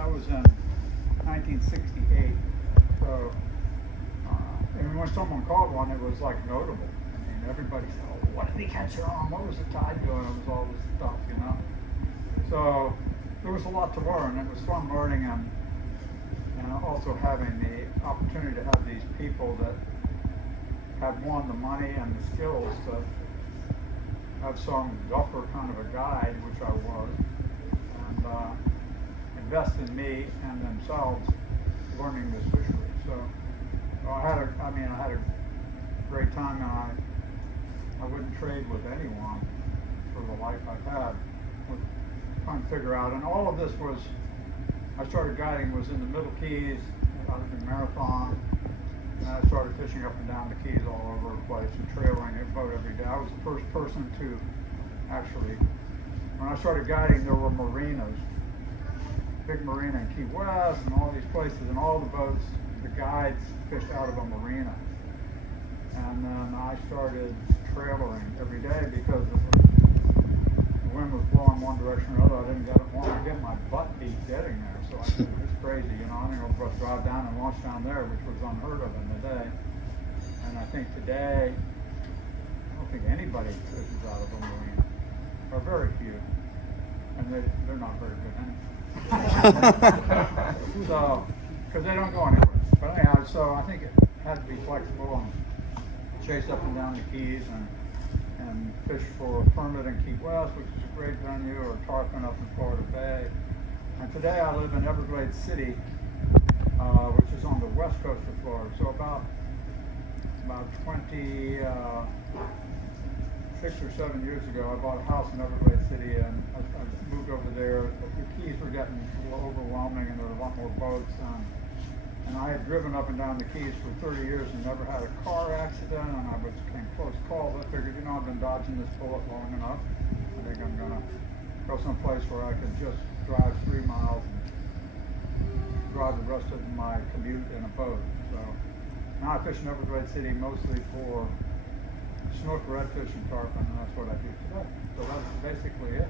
That was in 1968. So, and when someone caught one, it was like notable. I mean, everybody said, "Oh, what did he catch it on? What was the tide doing?" It was all this stuff, you know. So there was a lot to learn. It was fun learning, and also having the opportunity to have these people that have won the money and the skills to have some duffer kind of a guide, which I was, and invest in me and themselves learning this fishery. So I had a great time, and I wouldn't trade with anyone for the life I've had. Trying to figure out, and all of this was, I started guiding was in the Middle Keys, I was in Marathon, and I started fishing up and down the Keys all over the place and trailing a boat every day. I was the first person to actually, when I started guiding, there were marinas, big marina in Key West and all these places, and all the boats, the guides fished out of a marina. And then I started trailering every day because the wind was blowing one direction or another. I didn't want to get my butt beat getting there, so I said, it's crazy, you know. I'm going to drive down and launch down there, which was unheard of in the day. And I think today, I don't think anybody fishes out of a marina, or very few, and they're not very good anyway. So, because they don't go anywhere. But anyhow, so I think it had to be flexible and chase up and down the Keys and fish for a permit in Key West, which is a great venue, or tarpon up in Florida Bay. And today I live in Everglades City, which is on the west coast of Florida. So about 26 or 7 years ago, I bought a house in Everglades City, and I moved over there. The Keys were getting overwhelming, and there were a lot more boats. And I had driven up and down the Keys for 30 years and never had a car accident, and I came close calls. I figured, you know, I've been dodging this bullet long enough. I think I'm going to go someplace where I can just drive 3 miles and drive the rest of my commute in a boat. So now I fish in Everglades City mostly for snook, redfish, and tarpon, and that's what I do today. So that's basically it.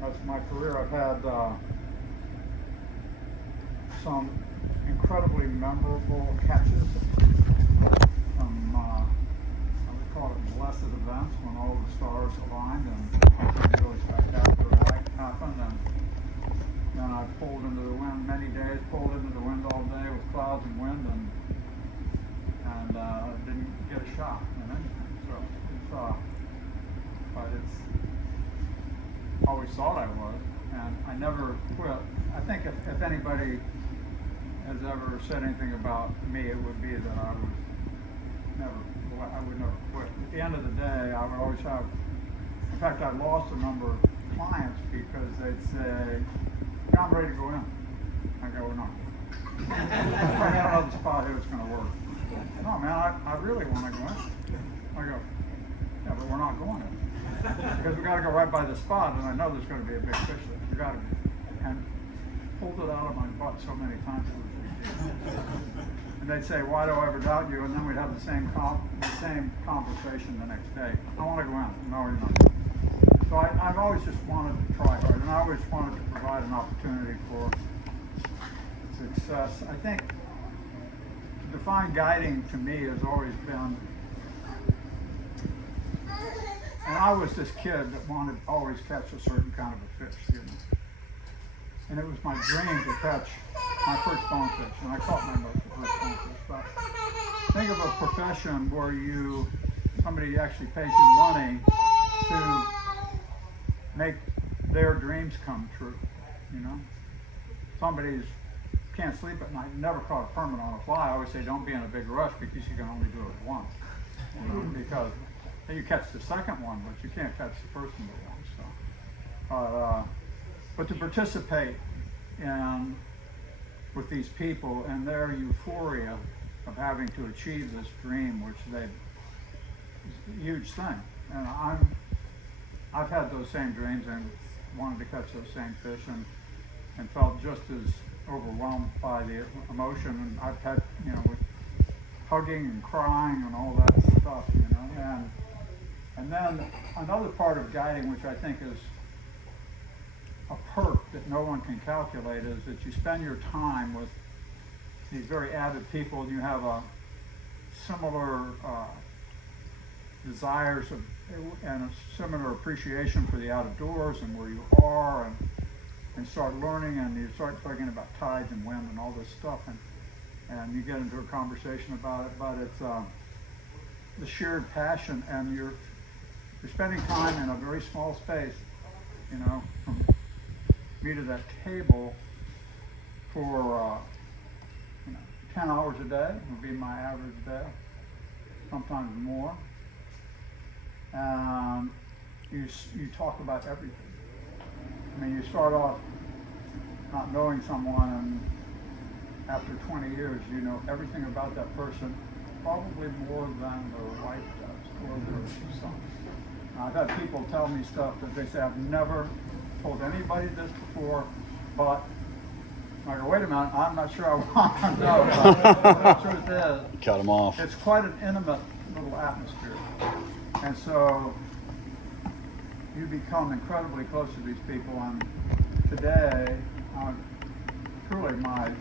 That's my career. I've had some incredibly memorable catches. I would call it blessed events when all the stars aligned and something really spectacular happened. And then I pulled into the wind many days, pulled into the wind all day with clouds and wind, and didn't get a shot in anything. So but it's always thought I was, and I never quit. I think if anybody has ever said anything about me, it would be that I would never quit. At the end of the day, I would always have, in fact, I lost a number of clients because they'd say, yeah, I'm ready to go in. I go, we're not. I got another spot here that's going to work. No, man, I really want to go in. I go, yeah, but we're not going in. Because we got to go right by the spot, and I know there's going to be a big fish there. You got to be. And pulled it out of my butt so many times it was ridiculous. And they'd say, why do I ever doubt you? And then we'd have the same conversation the next day. I want to go in. No, you're not. So I've always just wanted to try hard, and I always wanted to provide an opportunity for success. I think to define guiding to me has always been, and I was this kid that wanted to always catch a certain kind of a fish, you know. And it was my dream to catch my first bonefish, and I caught my first bonefish. But think of a profession where somebody actually pays you money to make their dreams come true, you know. Somebody's can't sleep at night, never caught a permit on a fly. I always say don't be in a big rush because you can only do it once, you know, because you catch the second one, but you can't catch the first one once. So. But to participate with these people and their euphoria of having to achieve this dream, which is a huge thing. And I've had those same dreams and wanted to catch those same fish and felt just as overwhelmed by the emotion. And I've had, you know, with hugging and crying and all that stuff, you know. And then another part of guiding, which I think is a perk that that no one can calculate is that you spend your time with these very avid people, and you have a similar desires of, and a similar appreciation for the outdoors and where you are, and start learning, and you start talking about tides and wind and all this stuff, and you get into a conversation about it. But it's the shared passion, and you're spending time in a very small space, you know, from me to that table for 10 hours a day would be my average day, sometimes more. And you talk about everything. I mean, you start off not knowing someone, and after 20 years, you know everything about that person, probably more than their wife does, or their son. I've had people tell me stuff that they say, I've never told anybody this before, but I go, wait a minute, I'm not sure I want to know. But the truth is, cut them off. It's quite an intimate little atmosphere. And so you become incredibly close to these people. And today, truly my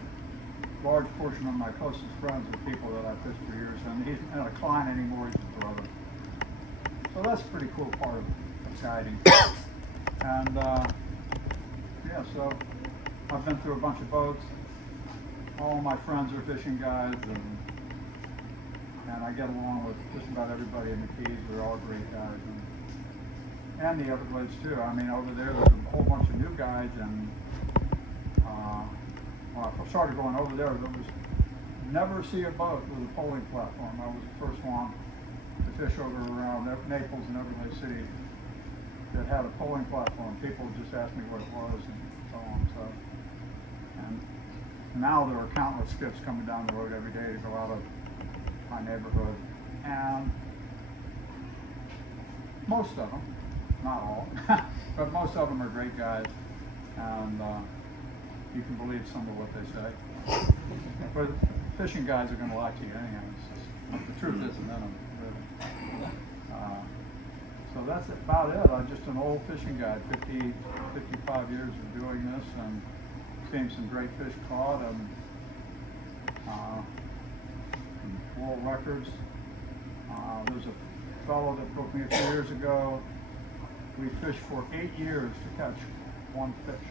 large portion of my closest friends are people that I've fished for years. And he's not a client anymore, he's a brother. So that's a pretty cool part of guiding. And yeah, so I've been through a bunch of boats. All my friends are fishing guides, and I get along with just about everybody in the Keys. They're all great guys, and the Everglades too. I mean, over there's a whole bunch of new guides, and when I started going over there was never see a boat with a polling platform. I was the first one to fish over around Naples and Everglades City that had a polling platform. People just asked me what it was and so on. So, and now there are countless skiffs coming down the road every day to go out of my neighborhood, and most of them, not all, but most of them are great guys, and you can believe some of what they say. But fishing guys are going to lie to you anyhow. The truth isn't in them, really. So that's about it. I'm just an old fishing guide, 55 years of doing this, and seen some great fish caught, and world records. There's a fellow that booked me a few years ago. We fished for 8 years to catch one fish,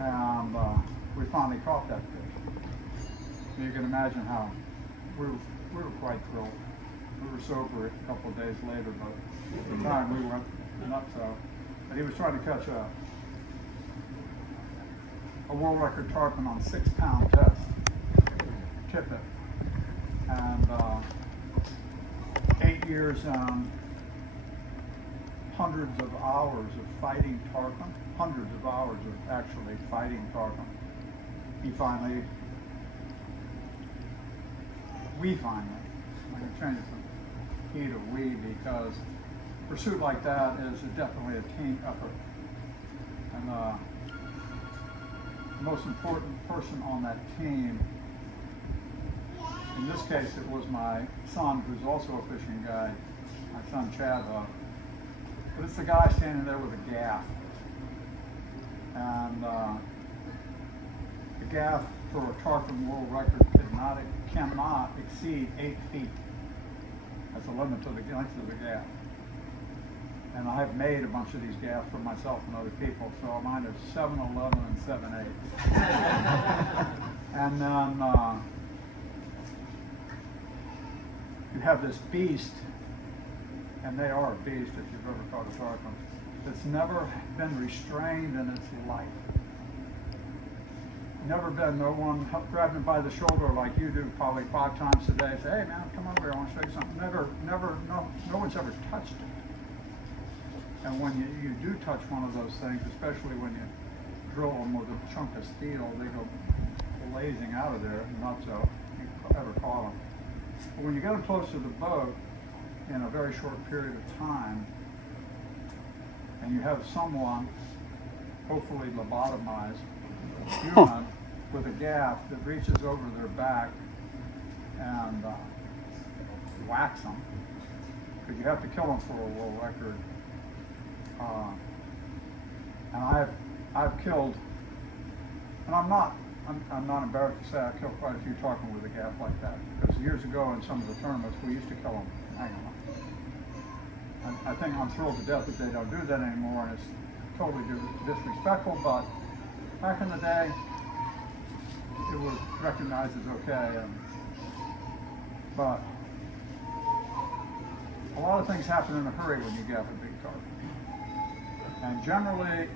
and we finally caught that fish. You can imagine how we were quite thrilled. We were sober a couple of days later, but at the time we went nuts out. But he was trying to catch a world record tarpon on 6-pound test, tippet, and 8 years and hundreds of hours of fighting tarpon, hundreds of hours of actually fighting tarpon. We finally, I'm going to change it from he to we, because pursuit like that is definitely a team effort. And the most important person on that team, in this case it was my son, who's also a fishing guide, my son Chad Huff. But it's the guy standing there with a gaff. And the gaff for a tarpon world record cannot exceed 8 feet. That's the limit to the length of the gaff. And I have made a bunch of these gaffs for myself and other people, so mine are 7, 11, and 7/8. And then you have this beast, and they are a beast if you've ever caught a tarpon, that's never been restrained in its life. Never been, no one grabbed him by the shoulder like you do probably 5 times a day, say, hey man, come over here, I want to show you something. No one's ever touched it. And when you do touch one of those things, especially when you drill them with a chunk of steel, they go blazing out of there, not so you ever caught them. But when you get them close to the boat in a very short period of time, and you have someone, hopefully lobotomized, human, with a gaff that reaches over their back and whacks them, because you have to kill them for a world record. And I've I've killed, and I'm not embarrassed to say I killed quite a few tarpon with a gaff like that, because years ago in some of the tournaments we used to kill them hanging them. I think I'm thrilled to death that they don't do that anymore, and it's totally disrespectful, but back in the day it was recognized as okay. But a lot of things happen in a hurry when you gaff a big tarpon. And generally,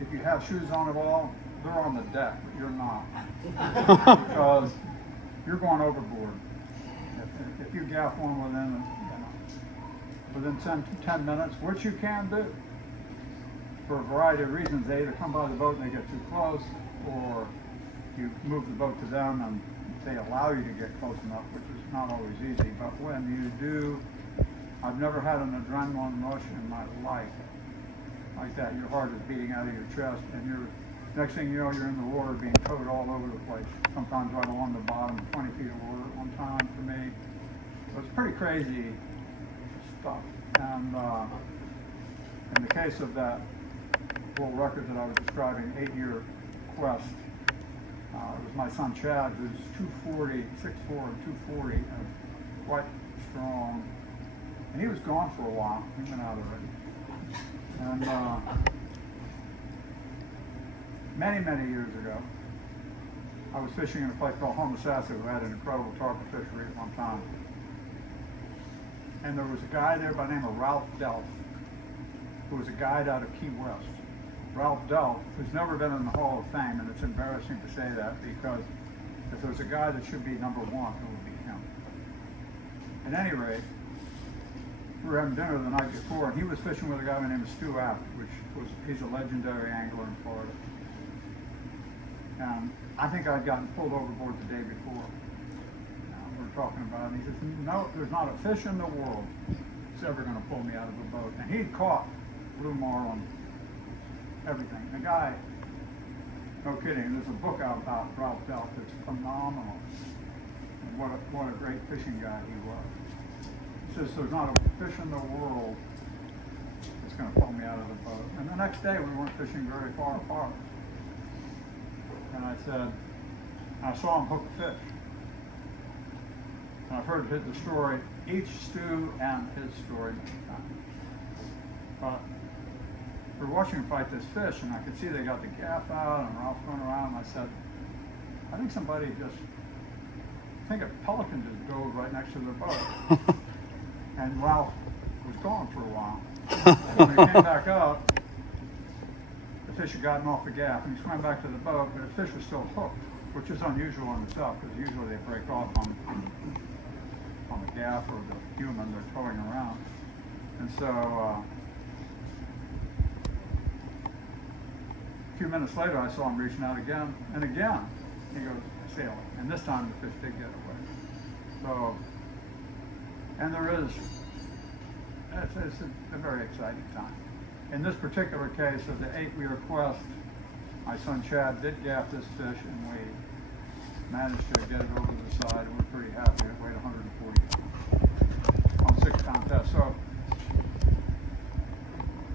if you have shoes on at all, they're on the deck, but you're not. Because you're going overboard. If you gaff one within 10 minutes, which you can do, for a variety of reasons. They either come by the boat and they get too close, or you move the boat to them and they allow you to get close enough, which is not always easy. But when you do, I've never had an adrenaline rush in my life like that. Your heart is beating out of your chest, and next thing you know, you're in the water being towed all over the place, sometimes right along the bottom, 20 feet of water at one time for me. It was pretty crazy stuff. And in the case of that world record that I was describing, 8-year quest, it was my son Chad, who's 240, 6'4" and 240, and quite strong. And he was gone for a while. He went out already. And many years ago, I was fishing in a place called Homosassa, who had an incredible tarpon fishery at one time. And there was a guy there by the name of Ralph Delph, who was a guide out of Key West. Ralph Delph, who's never been in the Hall of Fame, and it's embarrassing to say that, because if there's a guy that should be number one, it would be him. At any rate, we were having dinner the night before, and he was fishing with a guy named Stu Apt, he's a legendary angler in Florida. And I think I'd gotten pulled overboard the day before. We were talking about it, and he says, no, there's not a fish in the world that's ever going to pull me out of a boat. And he'd caught blue marlin, everything. The guy, no kidding, there's a book out about Ralph Delph that's phenomenal. And what a great fishing guy he was. He says there's not a fish in the world that's going to pull me out of the boat. And the next day we weren't fishing very far apart. And I said, I saw him hook a fish. And I've heard the story, each Stu and his story many times. But we were watching him fight this fish, and I could see they got the gaff out, and Ralph going around, and I said, I think a pelican just dove right next to their boat. And Ralph was gone for a while. When he came back up, the fish had gotten off the gaff, and he swam back to the boat, but the fish was still hooked, which is unusual in itself, because usually they break off on the gaff or the human they're towing around. And so a few minutes later, I saw him reaching out again, and again he goes sailing, and this time the fish did get away. So, and it's a very exciting time. In this particular case of the 8-year quest, my son Chad did gaff this fish, and we managed to get it over the side, and we're pretty happy. It weighed 140 on 6 contests. So,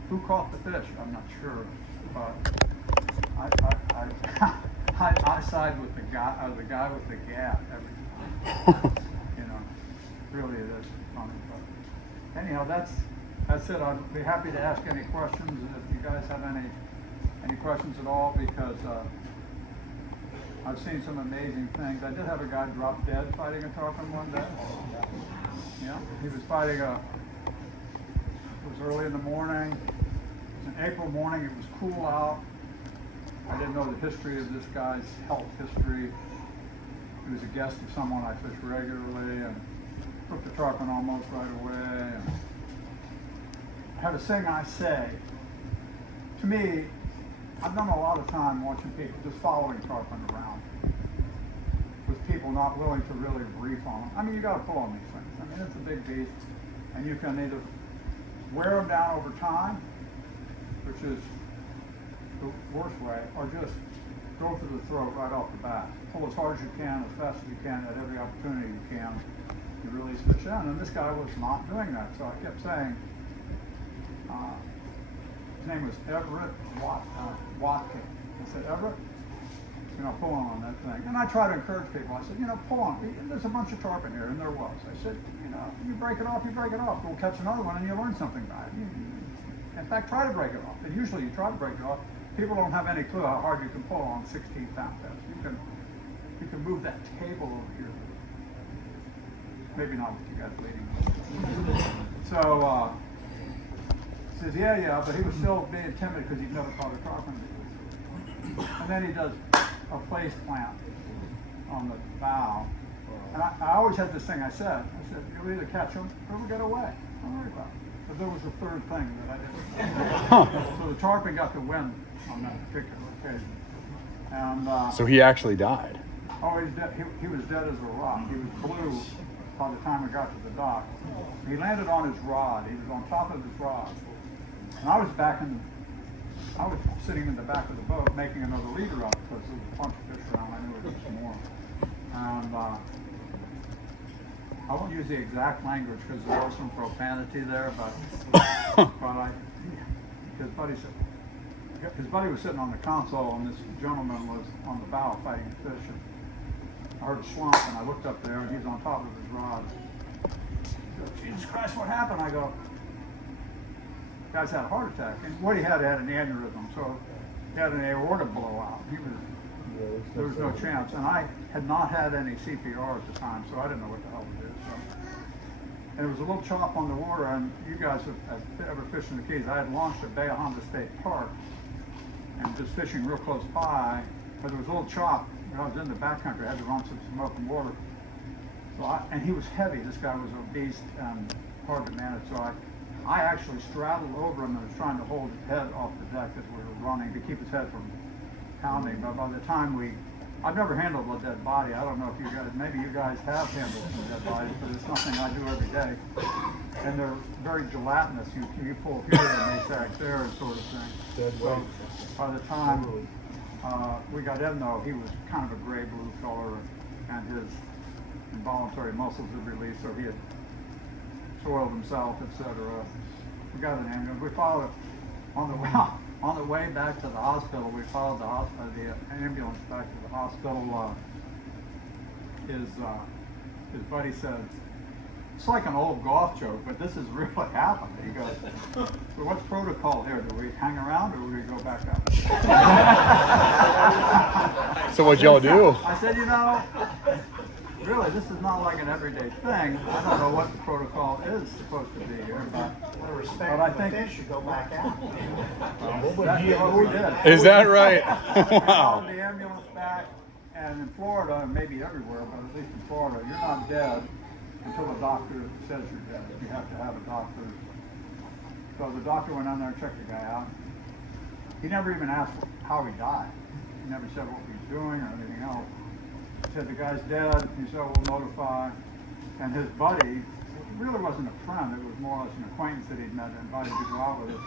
who caught the fish? I'm not sure, but I side with the guy with the gaff every time. You know, really it is funny. But anyhow, that's it. I'd be happy to ask any questions if you guys have any questions at all, because I've seen some amazing things. I did have a guy drop dead fighting a tarpon one day. Yeah, he was fighting it was early in the morning. It was an April morning. It was cool out. I didn't know the history of this guy's health history. He was a guest of someone I fish regularly, and took the tarpon almost right away. And I had a thing I say. To me, I've done a lot of time watching people just following tarpon around, with people not willing to really brief on them. I mean, you got to pull on these things. I mean, it's a big beast, and you can either wear them down over time, which is the worst way, or just go for the throat right off the bat. Pull as hard as you can, as fast as you can, at every opportunity you can. You release fish in, and this guy was not doing that. So I kept saying, His name was Everett Watkin. I said, Everett, you know, pull on that thing. And I try to encourage people. I said, you know, pull on. There's a bunch of tarpon here, and there was. I said, you know, you break it off, you break it off. We'll catch another one, and you'll learn something by it. In fact, try to break it off. And usually you try to break it off. People don't have any clue how hard you can pull on 16-pound test. You can move that table over here. Maybe not with you guys leading. So he says, yeah, but he was still being timid because he'd never caught a tarpon. And then he does a face plant on the bow. And I always had this thing I said, you'll either catch them or we'll get away. Don't worry about it. But there was a third thing that I didn't. So the tarpon got the win on that particular occasion. And so he actually died. Oh, he's dead. He was dead as a rock. He was blue by the time we got to the dock. He landed on his rod. He was on top of his rod. And I was sitting in the back of the boat making another leader up because there was a bunch of fish around. I knew there was some more. And I won't use the exact language because there was some profanity there, but his buddy was sitting on the console and this gentleman was on the bow fighting fish. And I heard a slump and I looked up there and he was on top of his rod. He goes, Jesus Christ, what happened? I go, the guy's had a heart attack. And what he had an aneurysm, so he had an aorta blowout. There was no chance. And I had not had any CPR at the time, so I didn't know what the hell to do. So. And it was a little chop on the water, and you guys have ever fished in the Keys. I had launched at Bay of Honda State Park and just fishing real close by, but there was a little chop. When I was in the backcountry, I had to run some open water. So and he was heavy. This guy was obese and hard to manage. So I actually straddled over him and was trying to hold his head off the deck as we were running to keep his head from pounding. But by the time I've never handled a dead body. I don't know if maybe you guys have handled some dead bodies, but it's nothing I do every day. And they're very gelatinous. You pull here and they sack there and sort of thing. Dead weight. By the time we got in though, he was kind of a gray-blue color and his involuntary muscles had released, so he had soiled himself, etc. We got an ambulance. We followed it on the way back to the hospital. We followed the ambulance back to the hospital. His buddy said, "It's like an old golf joke, but this has really happened." He goes, "So what's protocol here? Do we hang around or do we go back up?" So what'd y'all do? I said, really, this is not like an everyday thing. I don't know what the protocol is supposed to be here, but I think the fish should go back out. that's what we did. Is that right? We Wow. followed the ambulance back, and in Florida, and maybe everywhere, but at least in Florida, you're not dead until a doctor says you're dead. You have to have a doctor. So the doctor went down there and checked the guy out. He never even asked how he died. He never said what he was doing or anything else. He said, the guy's dead. He said, we'll notify. And his buddy, it really wasn't a friend. It was more or less an acquaintance that he'd met and invited to go out with us.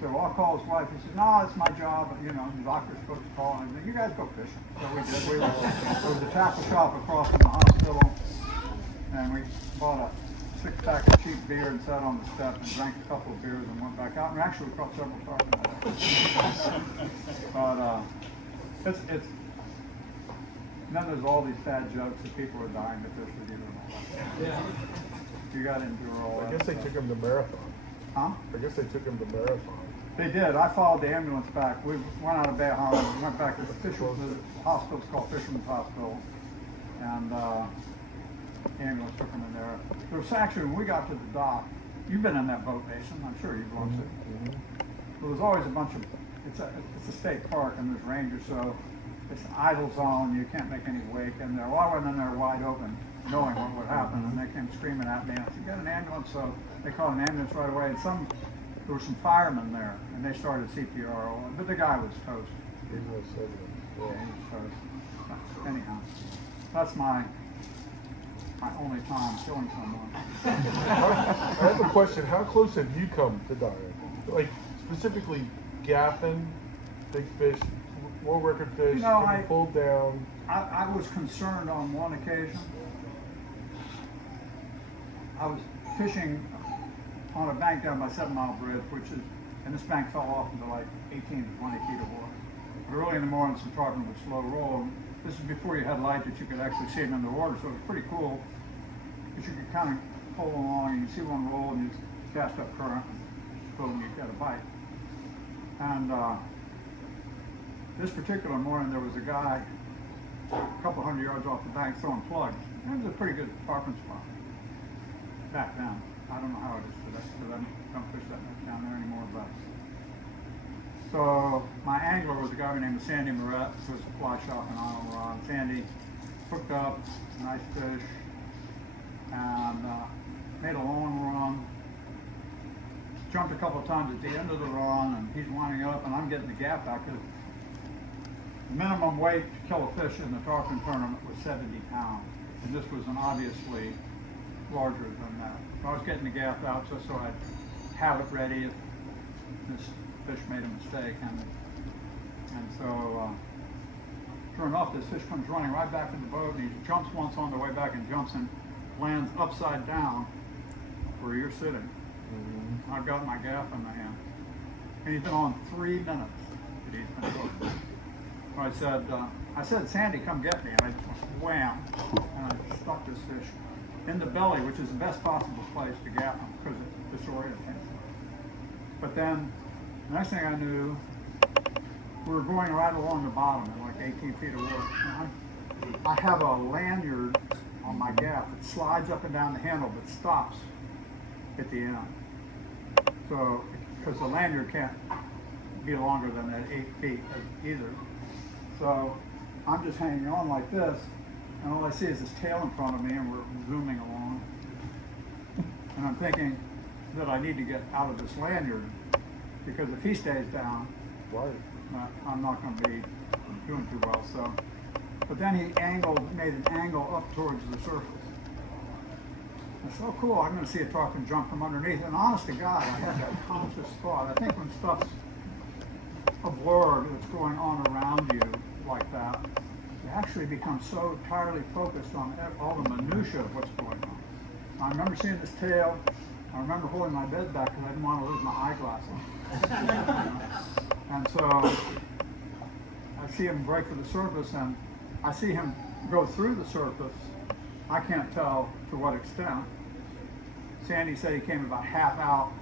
So I'll call his wife. He said, no, it's my job. The doctor's supposed to call. And you guys go fishing. So we did. There was a tackle shop across from the hospital. And we bought a 6-pack of cheap beer and sat on the step and drank a couple of beers and went back out. And actually caught several tarpon that day. But it's and then there's all these bad jokes that people are dying to fish with you and all that. Yeah. You got to endure all that. I guess they took him to marathon. Huh? I guess they took him to marathon. They did. I followed the ambulance back. We went out of Bay of Honda. We went back to the hospital's called Fisherman's Hospital. And the ambulance took him in there. There was actually, when we got to the dock, you've been in that boat, Mason. I'm sure you've once. There was always a bunch of, it's a state park and there's rangers, so it's an idle zone. You can't make any wake in there. Well, I went in there wide open, knowing what would happen, and they came screaming at me. And I said, "Get an ambulance!" So they called an ambulance right away. And there were some firemen there, and they started CPR. But the guy was toast. He was so good. Yeah, he was toast. Anyhow, that's my only time killing someone. I have a question. How close have you come to dying? Like specifically gaffing, big fish, world record fish, getting pulled down. I was concerned on one occasion. I was fishing on a bank down by 7 Mile Bridge, which is and this bank fell off into like 18 to 20 feet of water. But early in the morning, some tarpon would slow roll. And this is before you had light that you could actually see them in the water, so it was pretty cool. Because you could kind of pull along and you see one roll and you cast up current and boom, you got a bite. And this particular morning there was a guy a couple hundred yards off the bank throwing plugs. It was a pretty good tarpon spot back then. I don't know how it is today, because I don't fish that much down there anymore. But so my angler was a guy named Sandy Moret, who was a fly shop and on rod. Sandy hooked up, nice fish, and made a long run. Jumped a couple of times at the end of the run, and he's winding up, and I'm getting the gaff out because the minimum weight to kill a fish in the tarpon tournament was 70 pounds, and this was an obviously larger than that. So I was getting the gaff out just so I'd have it ready if this fish made a mistake, and so sure enough, this fish comes running right back in the boat, and he jumps once on the way back and jumps and lands upside down where you're sitting. I've got my gaff in my hand, and he's been on 3 minutes that he's been hooked. So I said, Sandy, come get me, and I just went wham, and I stuck this fish in the belly, which is the best possible place to gaff him because it disoriented him. But then, the next thing I knew, we were going right along the bottom in like 18 feet of water. I have a lanyard on my gaff that slides up and down the handle but stops at the end. So, because the lanyard can't be longer than that 8 feet either. So, I'm just hanging on like this, and all I see is this tail in front of me, and we're zooming along. And I'm thinking that I need to get out of this lanyard, because if he stays down, Right. I'm not going to be doing too well. So, but then he made an angle up towards the surface. I said, oh cool, I'm going to see a tarpon jump from underneath. And honest to God, I had that conscious thought. I think when stuff's a blur that's going on around you like that, you actually become so entirely focused on all the minutiae of what's going on. I remember seeing this tail. I remember holding my bed back because I didn't want to lose my eyeglasses. And so I see him break for the surface, and I see him go through the surface. I can't tell to what extent. Sandy said he came about half out,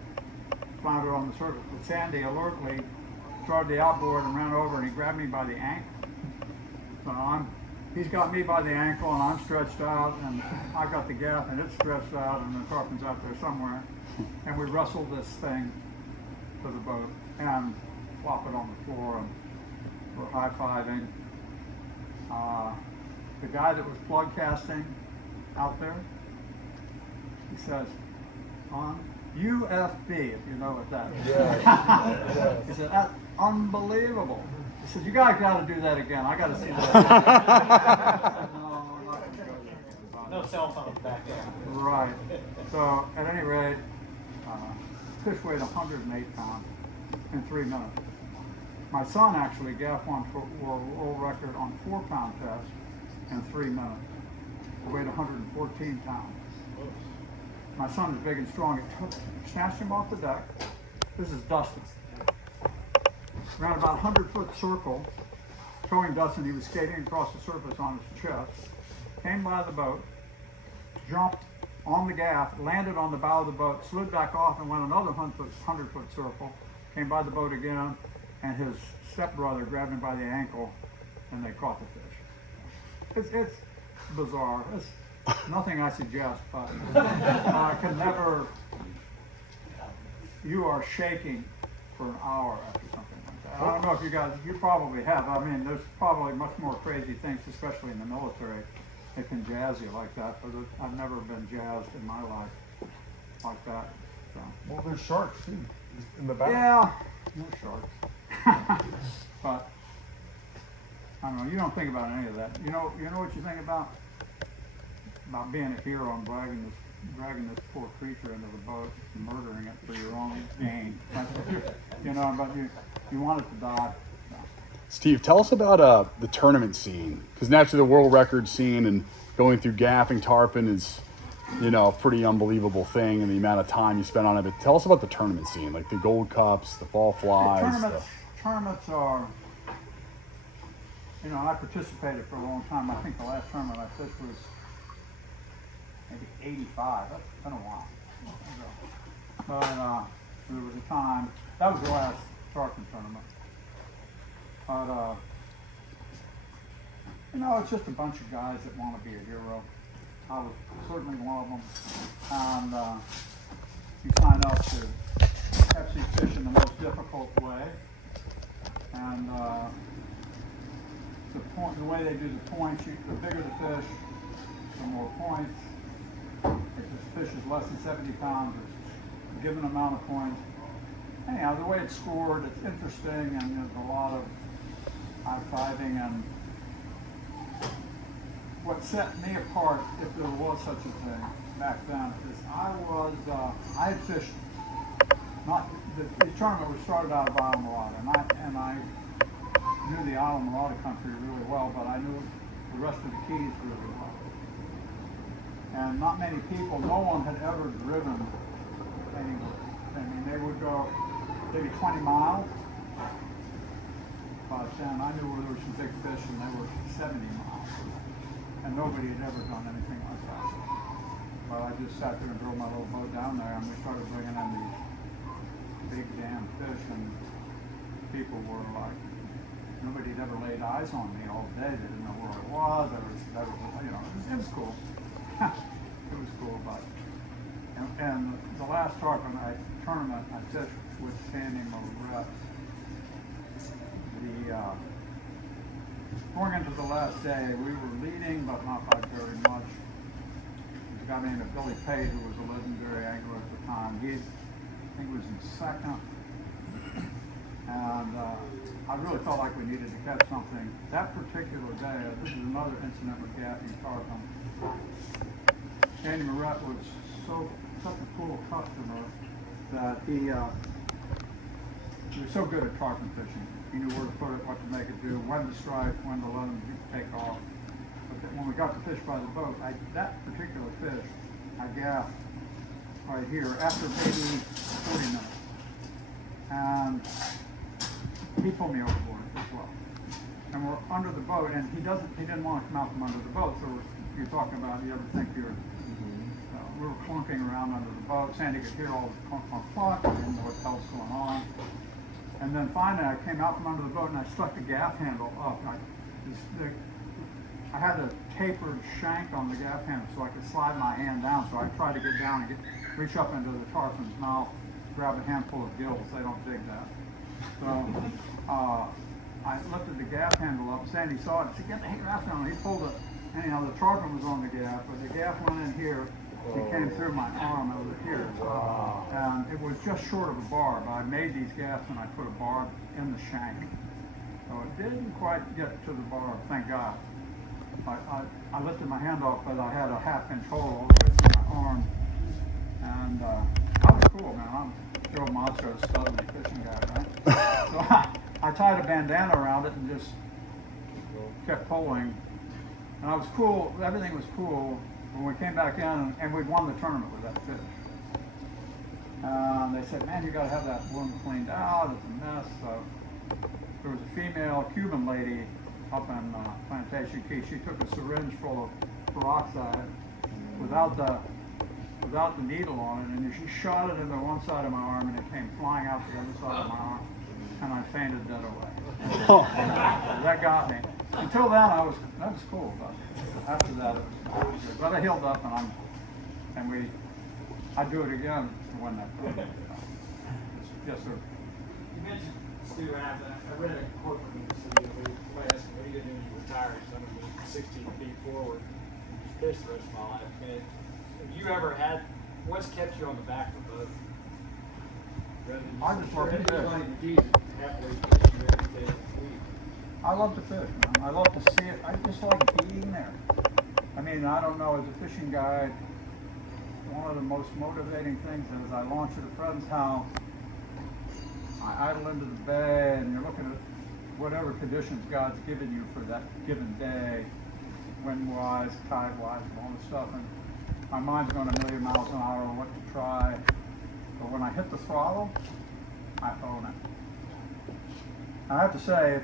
floundered on the surface, but Sandy alertly started the outboard and ran over, and he grabbed me by the ankle. So he's got me by the ankle, and I'm stretched out, and I got the gaff, and it's stretched out, and the tarpon's out there somewhere. And we wrestled this thing to the boat and flop it on the floor, and we're high-fiving. The guy that was plug casting out there, he says, on UFB, if you know what that is. Yeah. He said, that's unbelievable. He said, you guys got to do that again. I got to see that. I said, no, we're not going to go there. No cell phones back there. Right. So, at any rate, fish weighed 108 pounds in 3 minutes. My son actually gaffed one for world record on 4-pound test in 3 minutes. He weighed 114 pounds. My son is big and strong. It snatched him off the deck. This is Dustin. Ran about 100-foot circle, towing Dustin. He was skating across the surface on his chest. Came by the boat, jumped on the gaff, landed on the bow of the boat, slid back off, and went another 100-foot circle. Came by the boat again, and his stepbrother grabbed him by the ankle, and they caught the fish. It's bizarre. It's nothing I suggest, but I can never. You are shaking for an hour after something like that. I don't know if you probably have. I mean, there's probably much more crazy things, especially in the military, that can jazz you like that, but I've never been jazzed in my life like that. So. Well, there's sharks too in the back. Yeah, no sharks. But I don't know. You don't think about any of that. You know what you think about being a hero and dragging this poor creature into the boat, and murdering it for your own gain. You know, but you want it to die. So. Steve, tell us about the tournament scene, because naturally the world record scene and going through gaffing tarpon is you know, a pretty unbelievable thing, and the amount of time you spend on it. But tell us about the tournament scene, like the Gold Cups, the Fall Flies. Tournaments are, you know, I participated for a long time. I think the last tournament I fished was maybe '85. That's been a while. But there was a time, that was the last tarpon tournament. But, you know, it's just a bunch of guys that want to be a hero. I was certainly one of them. And you sign up to actually fish in the most difficult way. And the way they do the points, the bigger the fish, the more points. If the fish is less than 70 pounds, it's a given amount of points. Anyhow, the way it's scored, it's interesting, and there's a lot of high-fiving. And what set me apart, if there was such a thing back then, is I had fished, the tournament was started out of Isla Morada, and I knew the Isla Morada country really well, but I knew the rest of the Keys really well. And not many people, no one had ever driven anywhere. I mean, they would go maybe 20 miles, but then I knew where there were some big fish and they were 70 miles. And nobody had ever done anything like that. But I just sat there and drove my little boat down there, and we started bringing in these big damn fish, and people were like, nobody had ever laid eyes on me all day. They didn't know where I was. You know, it was cool. It was cool, but and the last tournament I fished with Sandy Moret. Going into the last day, we were leading, but not by very much. There's a guy named Billy Pate, who was a legendary angler at the time. I think he was in second, and I really felt like we needed to catch something. That particular day, this is another incident with gaffing tarpon. Sandy Moret was such a cool customer that he was so good at tarpon fishing. He knew where to put it, what to make it do, when to strike, when to let him take off. But then when we got the fish by the boat, that particular fish, I gaffed right here after maybe 40 minutes. And he pulled me overboard as well. And we're under the boat, and he didn't want to come out from under the boat. So you're talking about, you ever think we were clunking around under the boat. Sandy could hear all the clunk, clunk, clunk. I didn't know what the hell's going on. And then finally I came out from under the boat and I stuck the gaff handle up. I had a tapered shank on the gaff handle so I could slide my hand down. So I tried to get down and reach up into the tarpon's mouth, grab a handful of gills. They don't dig that. So I lifted the gaff handle up. Sandy saw it and said, "Get the gaff handle." He pulled it. Anyhow, the tarpon was on the gaff, but the gaff went in here. It came through my arm over here. And it was just short of a barb. I made these gaffs and I put a barb in the shank. So it didn't quite get to the barb, thank God. I lifted my hand off, but I had a half-inch hole all the way through my arm. And that was cool, man. I'm Joe Montro's southerly fishing guy, right? So I tied a bandana around it and just kept pulling. And I was cool, everything was cool. When we came back in, and we'd won the tournament with that fish. They said, "Man, you got to have that wound cleaned out. It's a mess." So there was a female Cuban lady up in Plantation Key. She took a syringe full of peroxide without the needle on it, and she shot it into one side of my arm, and it came flying out the other side of my arm, and I fainted dead away. That got me. Until then, that was cool, but after that, it was good. But I healed up, and I'd do it again to win that tournament. Yes, sir. You mentioned Stu Rath. I read a quote from him. So somebody asked him, "What are you going to do when you retire?" He's going to go 16 feet forward and fish the rest of my life. And have you ever had? What's kept you on the back of the boat? I just love to fish. I love to fish, man. I love to see it. I just like being there. I mean, I don't know, as a fishing guide, one of the most motivating things is I launch at a friend's house, I idle into the bay, and you're looking at whatever conditions God's given you for that given day, wind-wise, tide-wise, and all this stuff. And my mind's going a million miles an hour on what to try. But when I hit the throttle, I own it. I have to say,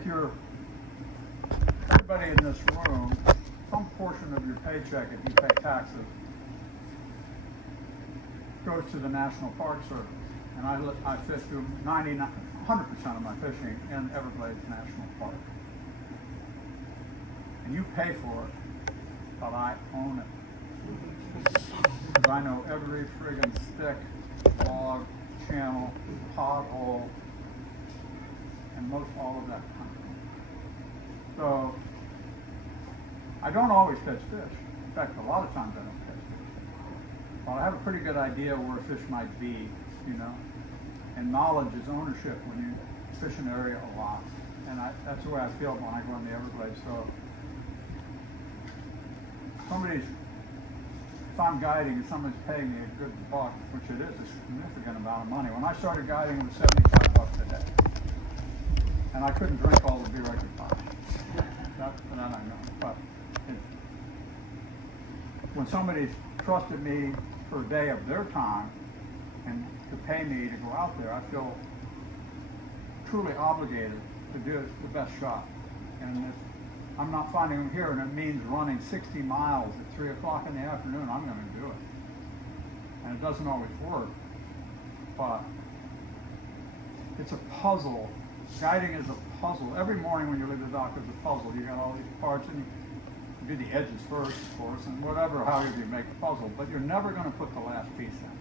everybody in this room, some portion of your paycheck, if you pay taxes, goes to the National Park Service. And I fish through 100% of my fishing in Everglades National Park. And you pay for it, but I own it. Because I know every friggin' stick, log, channel, pothole, and most all of that country. So, I don't always catch fish. In fact, a lot of times I don't catch fish. But I have a pretty good idea where a fish might be, you know. And knowledge is ownership when you fish an area a lot. And that's the way I feel when I go in the Everglades. So, if I'm guiding and somebody's paying me a good buck, which it is a significant amount of money. When I started guiding, it was $75 a day. And I couldn't drink all the beer I could buy. That I know. But when somebody trusted me for a day of their time and to pay me to go out there, I feel truly obligated to do the best shot. And if I'm not finding them here, and it means running 60 miles at 3 o'clock in the afternoon, I'm going to do it. And it doesn't always work, but it's a puzzle. Guiding is a puzzle. Every morning when you leave the dock, it's a puzzle. You got all these parts, and you do the edges first, of course, and whatever, however you make a puzzle. But you're never going to put the last piece in.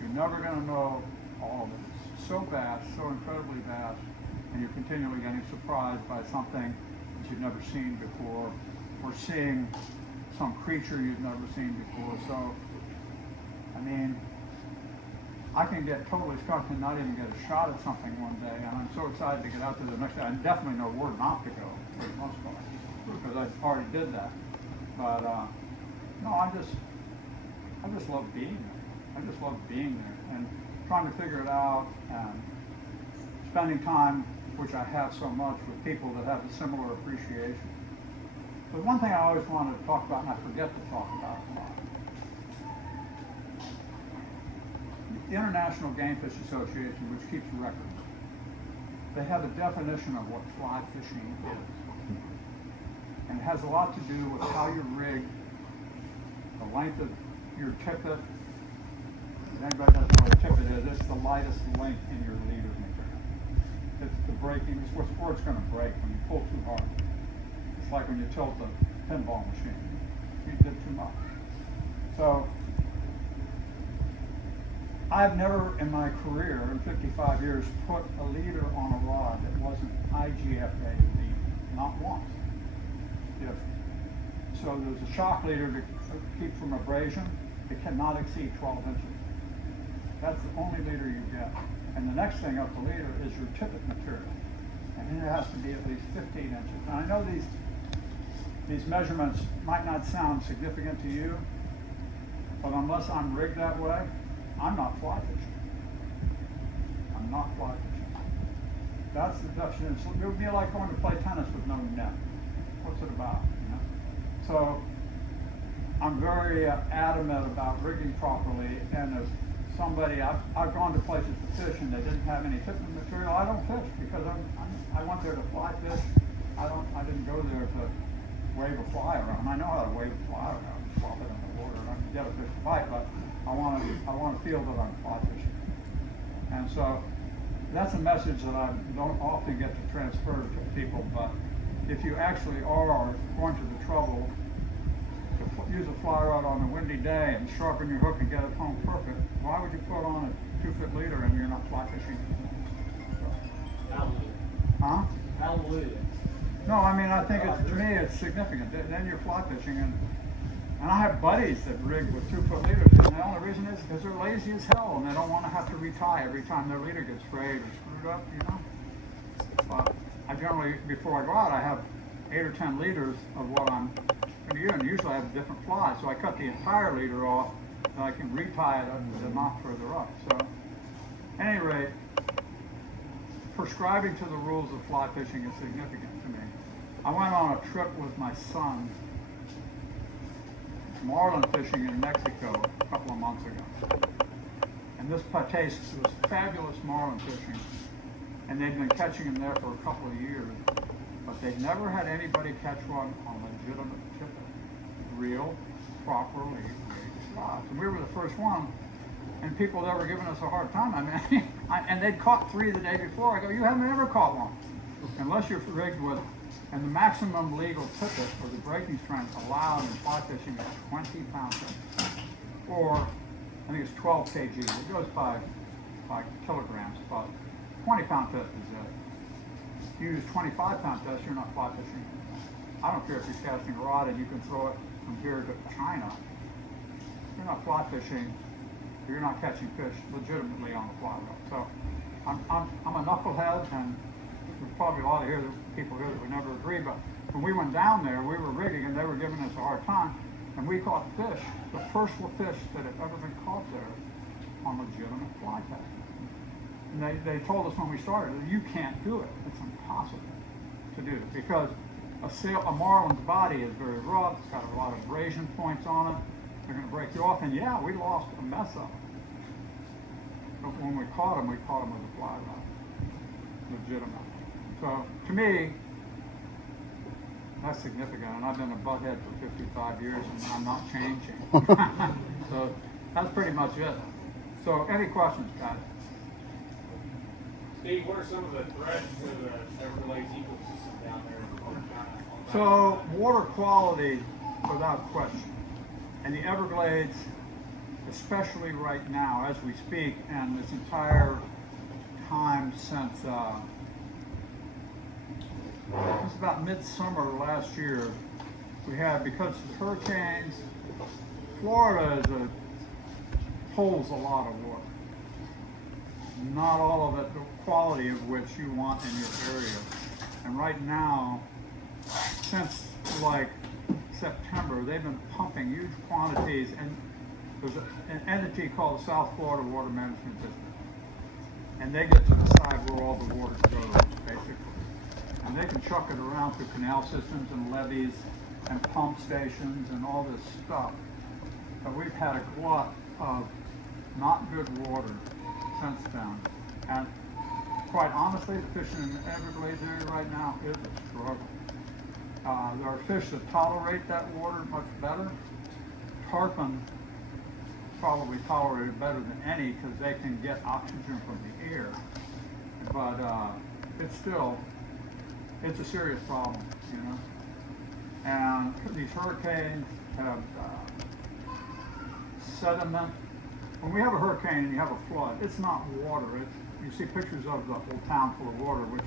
You're never going to know all of it. It's so vast, so incredibly vast, and you're continually getting surprised by something that you've never seen before, or seeing some creature you've never seen before. So, I mean, I can get totally skunked and not even get a shot at something one day, and I'm so excited to get out there the next day. I definitely know where not to go for the most part, because I already did that. But no, I just love being there. I just love being there and trying to figure it out, and spending time, which I have so much, with people that have a similar appreciation. But one thing I always wanted to talk about, and I forget to talk about a lot, the International Game Fish Association, which keeps records, they have a definition of what fly fishing is. And it has a lot to do with how you're rigged, the length of your tippet. If anybody doesn't know what a tippet is, it's the lightest link in your leader material. It's the breaking, it's where it's going to break when you pull too hard. It's like when you tilt a pinball machine. You did too much. So, I've never in my career, in 55 years, put a leader on a rod that wasn't IGFA leader, not once. So there's a shock leader to keep from abrasion. It cannot exceed 12 inches. That's the only leader you get. And the next thing up the leader is your tippet material. And it has to be at least 15 inches. Now I know these measurements might not sound significant to you, but unless I'm rigged that way, I'm not fly fishing. I'm not fly fishing. That's the definition. It would be like going to play tennis with no net. What's it about? You know? So I'm very adamant about rigging properly. And if somebody, I've gone to places to fish and they didn't have any tippet material, I don't fish because I went there to fly fish. I didn't go there to wave a fly around. I know how to wave a fly around, swap it in the water, and I can get a fish to bite, but I want to feel that I'm fly fishing. And so that's a message that I don't often get to transfer to people, but if you actually are going to the trouble to use a fly rod on a windy day and sharpen your hook and get it home perfect, why would you put on a 2-foot leader and you're not fly fishing? So, huh? Hallelujah. No, I mean, I think to me it's significant. Then you're fly fishing, and I have buddies that rig with 2-foot leaders, and the only reason is because they're lazy as hell and they don't want to have to retie every time their leader gets frayed or screwed up, you know. But I generally, before I go out, I have 8 or 10 leaders of what I'm going to use, and usually I have different flies, so I cut the entire leader off and I can retie it up to the knot further up. So, at any rate, prescribing to the rules of fly fishing is significant to me. I went on a trip with my son marlin fishing in Mexico a couple of months ago. And this Pates was fabulous marlin fishing. And they'd been catching them there for a couple of years. But they'd never had anybody catch one on legitimate tippet. Real, properly rigged rods. And we were the first one. And people that were giving us a hard time. I mean, and they'd caught 3 the day before. I go, you haven't ever caught one. Unless you're rigged with, and the maximum legal tippet or the breaking strength allowed in fly fishing is 20 pound tippet. Or, I think it's 12 kg. It goes by kilograms, but 20 pound tippet is it. If you use 25 pound test, you're not fly fishing. I don't care if you're casting a rod and you can throw it from here to China. You're not fly fishing. You're not catching fish legitimately on the fly rod. So I'm a knucklehead, and there's probably a lot of people here that would never agree, but when we went down there, we were rigging and they were giving us a hard time, and we caught fish, the first fish that had ever been caught there on legitimate fly casting. And they told us when we started, you can't do it. It's impossible to do because a marlin's body is very rough. It's got a lot of abrasion points on it. They're going to break you off, and yeah, we lost a mess of them. But when we caught them with a fly rod, legitimate. So to me, that's significant, and I've been a butthead for 55 years, and I'm not changing. So that's pretty much it. So any questions, guys? Steve, what are some of the threats to the Everglades ecosystem down there? So water quality, without question. And the Everglades, especially right now as we speak, and this entire time since it's about midsummer last year, we had, because of the hurricanes, Florida holds a lot of water. Not all of it, the quality of which you want in your area. And right now, since like September, they've been pumping huge quantities, and there's an entity called the South Florida Water Management District, and they get to decide where all the water goes, basically. And they can chuck it around through canal systems and levees and pump stations and all this stuff. But we've had a glut of not good water since then. And quite honestly, the fishing in the Everglades area right now is a struggle. There are fish that tolerate that water much better. Tarpon probably tolerate it better than any because they can get oxygen from the air. But it's a serious problem, you know. And these hurricanes have sediment. When we have a hurricane and you have a flood, it's not water. You see pictures of the whole town full of water, which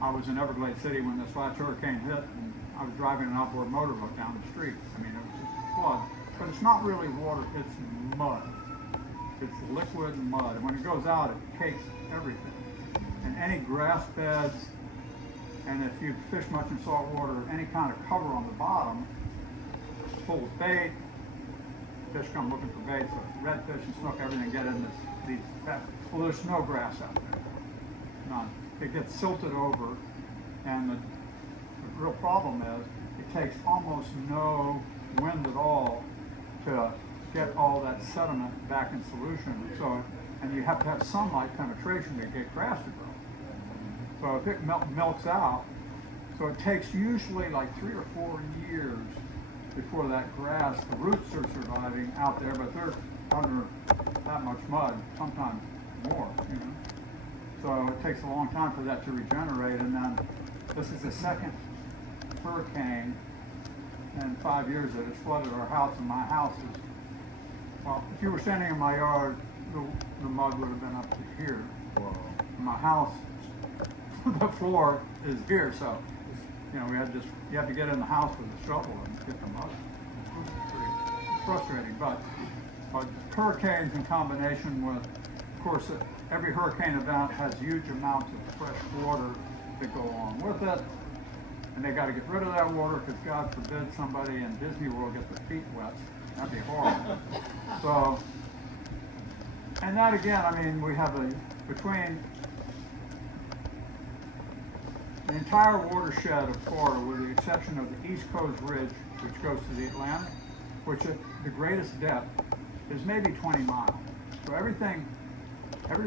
I was in Everglades City when this last hurricane hit, and I was driving an outboard motorboat down the street. I mean, it was just a flood, but it's not really water, it's mud. It's liquid mud, and when it goes out, it cakes everything. And any grass beds, and if you fish much in salt water, any kind of cover on the bottom pulls bait, fish come looking for bait, so redfish and snook, everything get in these beds. Well, there's no grass out there, none. It gets silted over, and the real problem is it takes almost no wind at all to get all that sediment back in solution. So, and you have to have sunlight penetration to get grass to grow. So if it melts out, so it takes usually like 3 or 4 years before that grass, the roots are surviving out there, but they're under that much mud, sometimes more, you know. So it takes a long time for that to regenerate, and then this is the second hurricane in 5 years that has flooded our house, and my house is, well, if you were standing in my yard, the mud would have been up to here. Wow. My house, the floor is here, so, you know, you have to get in the house with a shovel and get the mud. It's frustrating, but hurricanes in combination with, of course, every hurricane event has huge amounts of fresh water that go along with it, and they got to get rid of that water because God forbid somebody in Disney World get their feet wet. That'd be horrible. So, and that again, I mean, we have between the entire watershed of Florida, with the exception of the East Coast Ridge, which goes to the Atlantic, which at the greatest depth is maybe 20 miles. So every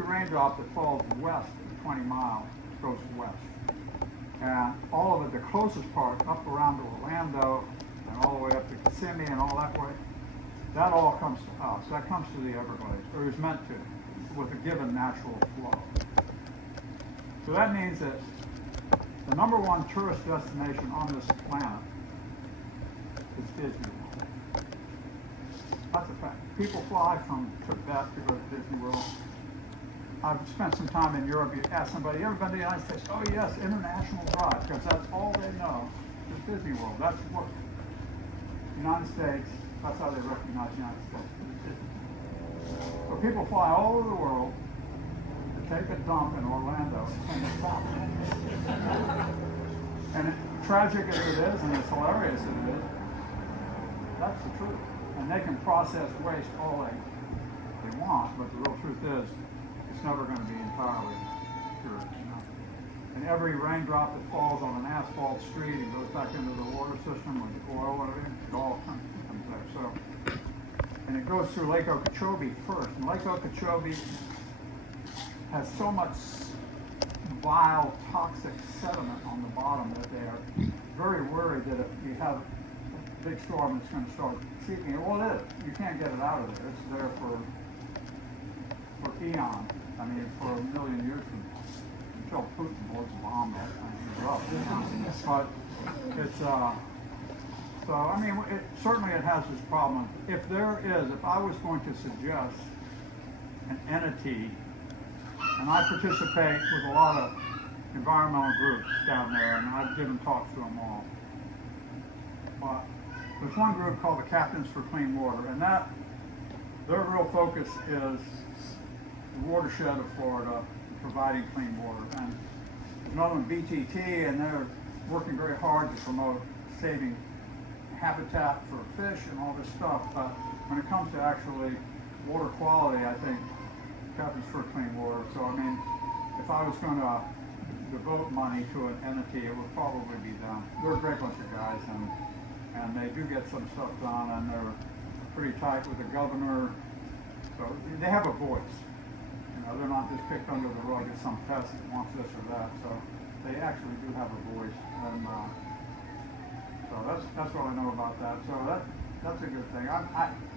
raindrop that falls west of 20 miles goes west. And all of it, the closest part, up around to Orlando and all the way up to Kissimmee and all that way, that all comes to us. That comes to the Everglades, or is meant to, with a given natural flow. So that means that the #1 tourist destination on this planet is Disney World. That's a fact. People fly from Tibet to go to Disney World. I've spent some time in Europe. You ask somebody, you ever been to the United States? Oh yes, international drive, because that's all they know is Disney World. That's what United States, that's how they recognize the United States. So people fly all over the world to take a dump in Orlando and it's back. And tragic as it is, and as hilarious as it is, that's the truth. And they can process waste all they want, but the real truth is, it's never going to be entirely pure. And every raindrop that falls on an asphalt street and goes back into the water system with the oil and everything, it all comes there. So, and it goes through Lake Okeechobee first. And Lake Okeechobee has so much vile, toxic sediment on the bottom that they are very worried that if you have a big storm, it's going to start seeping. Well, it is. You can't get it out of there. It's there for eons. I mean, for a million years from now, until Putin blows a bomb that thing up. But it's so I mean, certainly it has this problem. If I was going to suggest an entity, and I participate with a lot of environmental groups down there, and I've given talks to them all. But there's one group called the Captains for Clean Water, and their real focus is the watershed of Florida, providing clean water. And there's another one, BTT, and they're working very hard to promote saving habitat for fish and all this stuff. But when it comes to actually water quality, I think Captains for Clean Water. So I mean, if I was going to devote money to an entity, it would probably be them. They're a great bunch of guys, and they do get some stuff done, and they're pretty tight with the governor. So they have a voice. You know, they're not just kicked under the rug as some pest that wants this or that. So they actually do have a voice, and so that's what I know about that. So that's a good thing.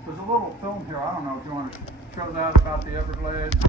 There's a little film here. I don't know if you want to show that about the Everglades.